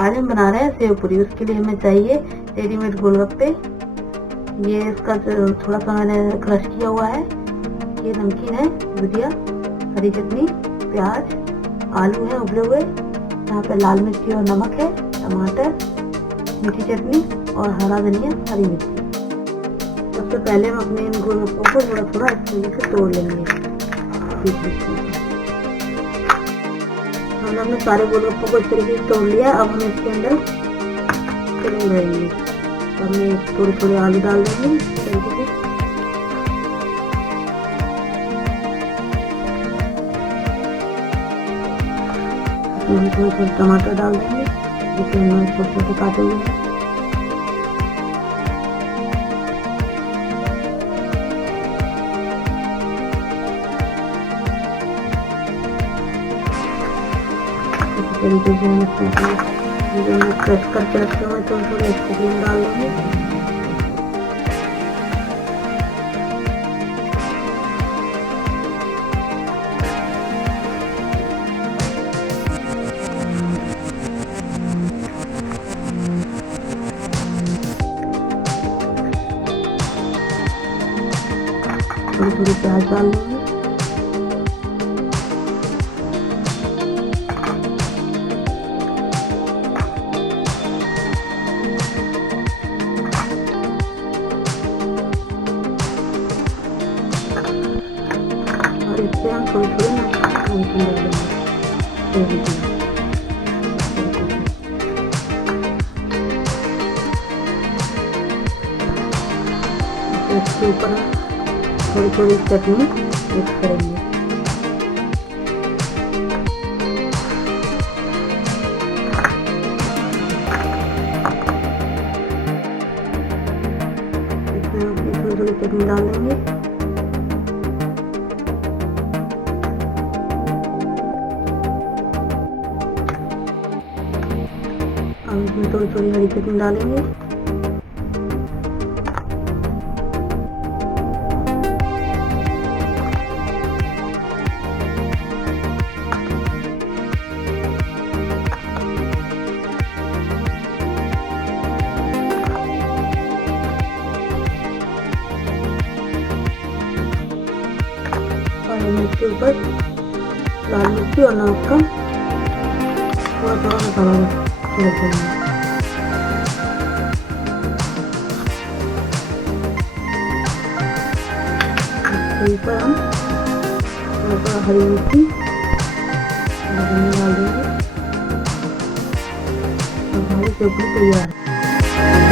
आज हम बना रहे हैं सेव पूरी। उसके लिए हमें चाहिए रेडीमेड गोलगप्पे। ये इसका थोड़ा सा मैंने क्रश किया हुआ है। ये नमकीन है, भुजिया, हरी चटनी, प्याज, आलू है उबले हुए, यहाँ पे लाल मिर्ची और नमक है, टमाटर, मीठी चटनी और हरा धनिया, हरी मिर्ची। सबसे पहले हम अपने इन गोलगप्पों को थोड़ा थोड़ा इस तरीके से तोड़ लेंगे। हमने अपने सारे गोलगप्पों को इस तरीके से तोड़ लिया। अब हम इसके अंदर फिलिंग भरेंगे। हमने थोड़े थोड़े आलू डाल देंगे इस तरीके से। इसमें थोड़े थोड़े टमाटर डाल देंगे, जिसे हमने छोटे छोटे काटे हुए हैं। तरीके से हम इसमें क्रश करके रखे हुए तो थोड़े इसको डाल देंगे। थोड़ी थोड़ी प्याज डाल देंगे। इससे हम थोड़ी थोड़ी नमकीन डाल देंगे। इसके ऊपर थोड़ी थोड़ी चटनी मिक्स करेंगे। इसमें थोड़ी थोड़ी चटनी डाल देंगे। अब इसमें थोड़ी थोड़ी हरी चटनी डालेंगे। और इसके ऊपर लाल मिर्ची और नमक का थोड़ा थोड़ा मसाला छिड़क देंगे। इसके ऊपर हम थोड़ा थोड़ा हरी मिर्ची डाल देंगे और हमारी चटनी तैयार है।